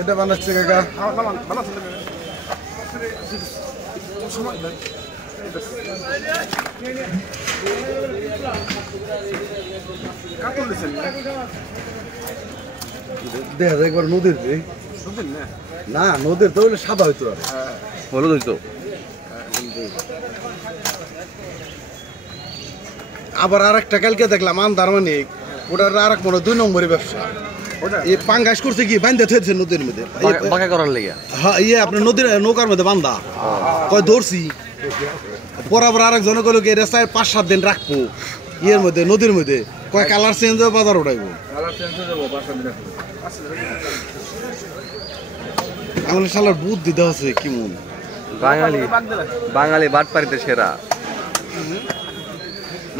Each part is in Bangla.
এটা বানাচ্ছে কাকা দেখা যায় একবার নদীর না নদীর তো বলে সাদা হইতো আর হলুদ হইতো আবার আর একটা কালকে দেখলাম আন্দারমানিক ওটার আর এক মনে 2 নম্বরের ব্যবসা এই পাঙ্গাস করছে কি বান্ধা থইছে নদীর মধ্যে বাঁকা করার লাগি হ্যাঁ ইয়ে আপনার নদীর নৌকার মধ্যে বান্ধা কয় ধরছি পরাবার আরেকজন কইলো কি রাস্তায় 5-7 দিন রাখবো ইয়ের মধ্যে নদীর মধ্যে কয় কালার চেঞ্জ হবে বাজার উঠাইবো আমার শালার বুদ্ধি দেওয়া আছে কি মন বাঙালি বাটপাড়িতে সেরা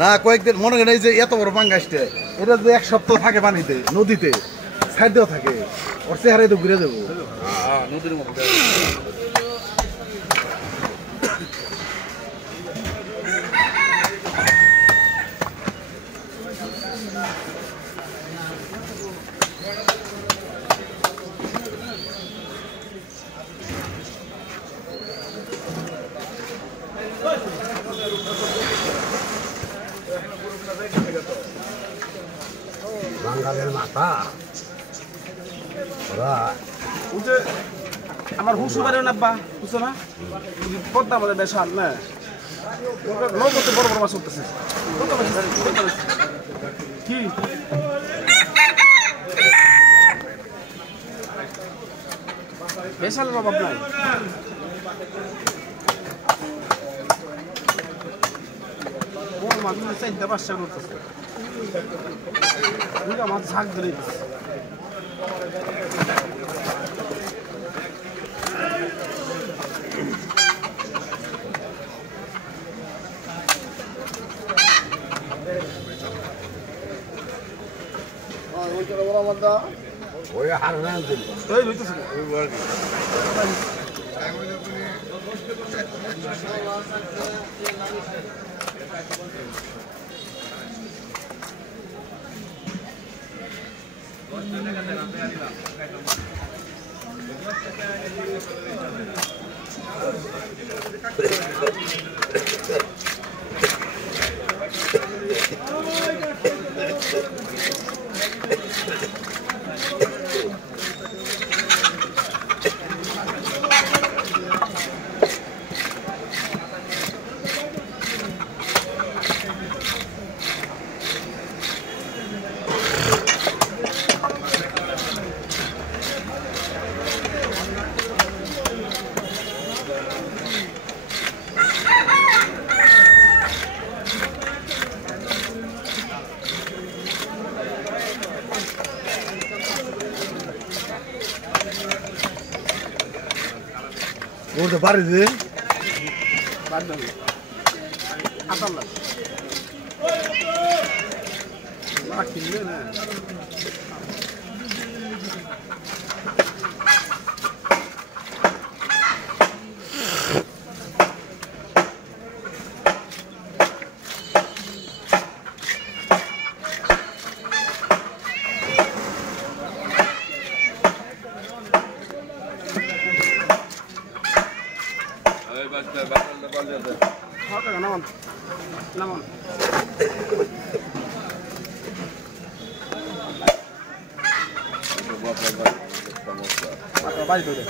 না কয়েকদিন মনে করেন এই যে এত বড় পাঙ্গাসটা এটা যে 1 সপ্তাহ থাকে পানিতে নদীতে সাইড দেওয়া থাকে ওর চেহারায় তো ঘুরে যাবো নদীর মধ্যে বাঙালির মাথা আমার হুসু বাড়ি নাব্বা বুঝছো না পদ্মা আমাদের বেশ হাল না নৌকোতে বড় বড় মাছ উঠতেছে কি বেশাল অভাব নাই বড় মাছ 4-5টা উঠতেছে মাছ ঝাঁক ধরে ওই হার না ওই হইতেছে ওটা বাড়ি দে কিনবে না নামান নামান বাড়ি ধরে